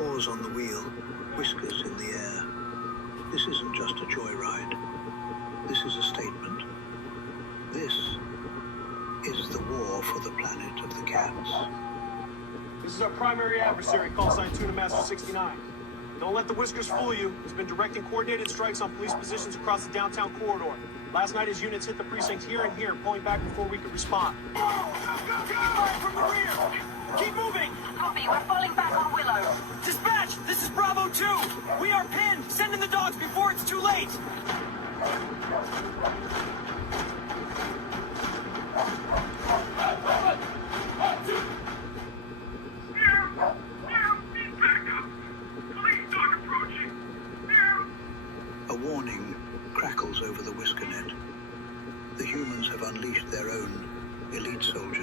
paws on the wheel, whiskers in the air. This isn't just a joyride. This is a statement. This is the war for the planet of the cats. This is our primary adversary, call sign Tuna Master 69. Don't let the whiskers fool you. He's been directing coordinated strikes on police positions across the downtown corridor. Last night his units hit the precinct here and here, pulling back before we could respond. Go! Fire from the rear! Keep moving! Copy, we're falling back on Willow. Dispatch! This is Bravo 2! We are pinned! Send in the dogs before it's too late! A warning crackles over the whisker net. The humans have unleashed their own elite soldiers.